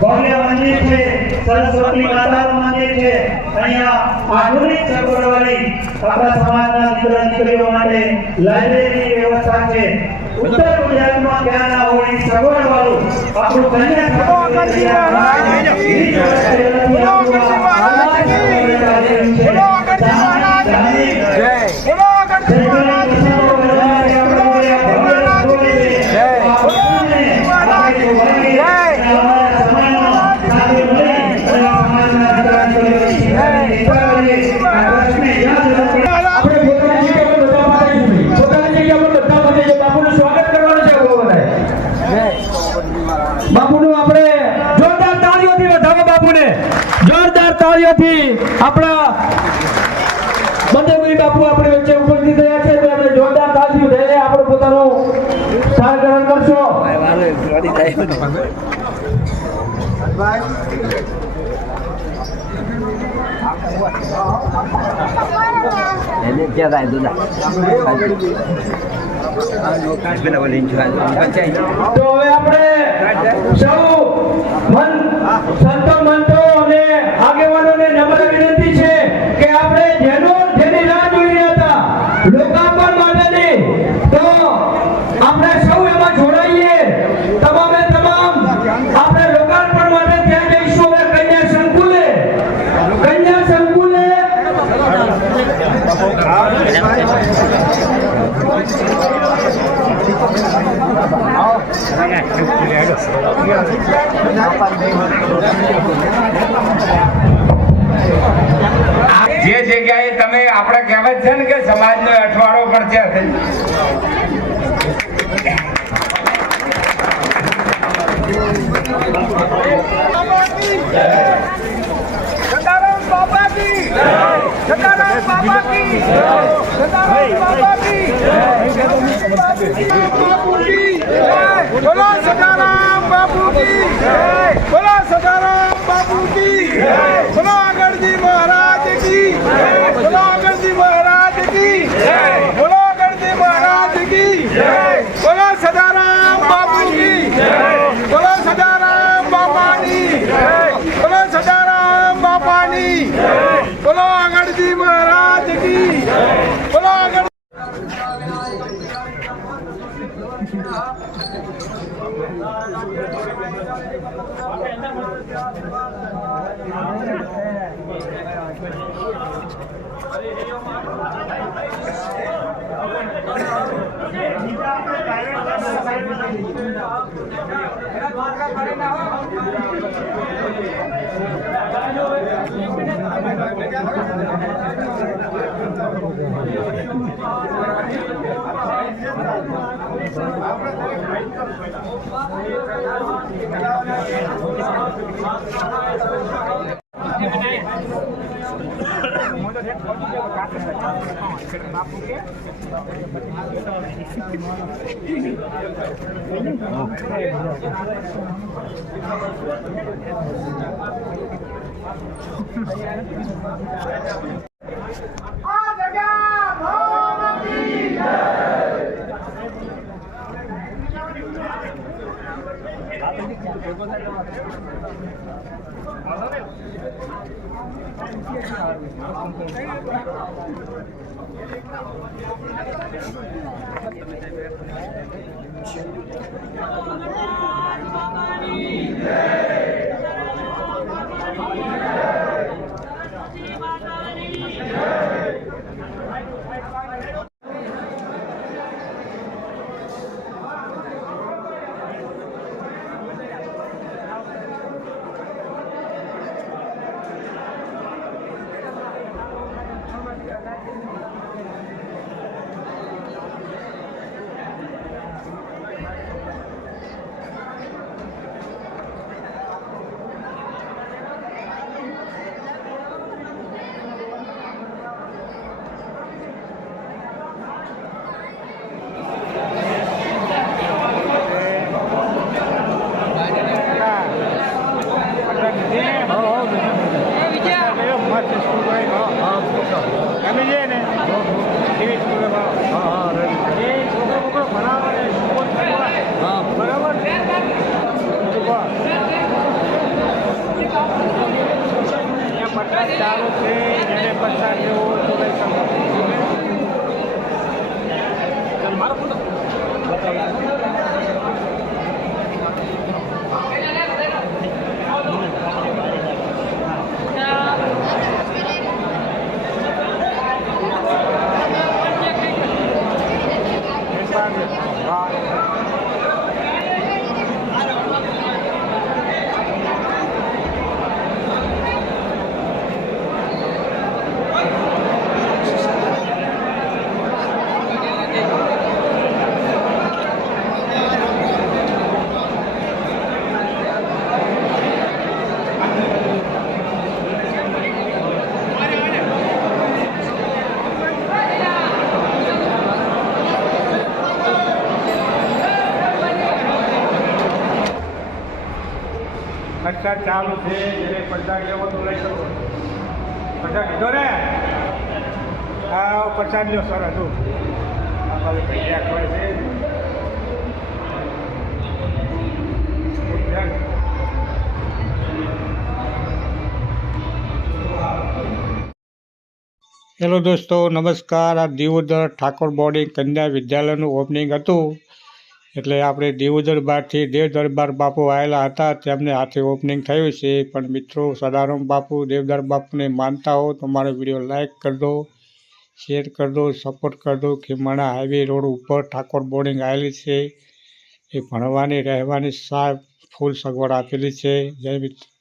ભવ્ય મંદિર છે, સરસ્વતી માતાનું મંદિર છે. અહીંયા આધુનિક સગવડવાળી આપણા સમાજના દીકરા દીકરીઓ માટે લાઇબ્રેરીની વ્યવસ્થા છે. ઉત્તર ગુજરાતમાં ક્યાં ના હોય સગવડવાળું આપણું આપણા બંદેગુરી બાપુ આપણી વચ્ચે ઉપસ્થિત થયા છે તો આપણે જોરદાર તાળીઓ દઈને આપણે પોતાનું સારગ્રહણ કરશો. તો હવે આપણે સૌ સંતો મંતો અને આગેવાનોને નમ્ર વિનંતી છે કે આપણે જેની રાહ જોઈ રહ્યા હતા લોકાર્પણ માટેની, તો આપણે સૌ એમાં જોડાઈએ. તમામે તમામ આપણે લોકાર્પણ માટે ત્યાં જઈશું. હવે કન્યા સંકુલે જે જગ્યાએ તમે આપણે કહેવત છે ને કે સમાજનો અઠવાડો પર છે, બોલો સદારામ બાપુ કી જય, બોલો સદારામ બાપુ કી જય, બોલો આગળજી મહારાજ કી જય, બોલો આગળજી મહારાજ કી જય, બોલો આગળજી મહારાજ કી જય, બોલો સદારામ બાપુ કી જય, બોલો સદારામ બાપાની જય, બોલો સદારામ બાપાની જય, બોલો આગળજી મહારાજ કી જય, બોલો આગળ ચાલુ છે એને પચાસ જેવો ખર્ચા ચાલુ છે એને પચાસ લેવો તો લઈ શકો પચાસ કીધો ને હા પચાસ લ્યો સર હતું આ હવે પૈસા ખોય છે હેલો દોસ્તો નમસ્કાર. આ દિવોદર ઠાકોર બોર્ડિંગ કન્યા વિદ્યાલયનું ઓપનિંગ હતું એટલે આપણે દિવોદર બહારથી દેવ દરબાર બાપુ આવેલા હતા તેમને હાથે ઓપનિંગ થયું છે. પણ મિત્રો સદારામ બાપુ દેવદાર બાપુને માનતા હો તો મારો વિડીયો લાઈક કરી દો, શેર કરી દો, સપોર્ટ કરી દો. ખીમાણા હાઈવે રોડ ઉપર ઠાકોર બોર્ડિંગ આવેલી છે. એ ભણવાની રહેવાની ફૂલ સગવડ આપેલી છે. જય મિત્ર.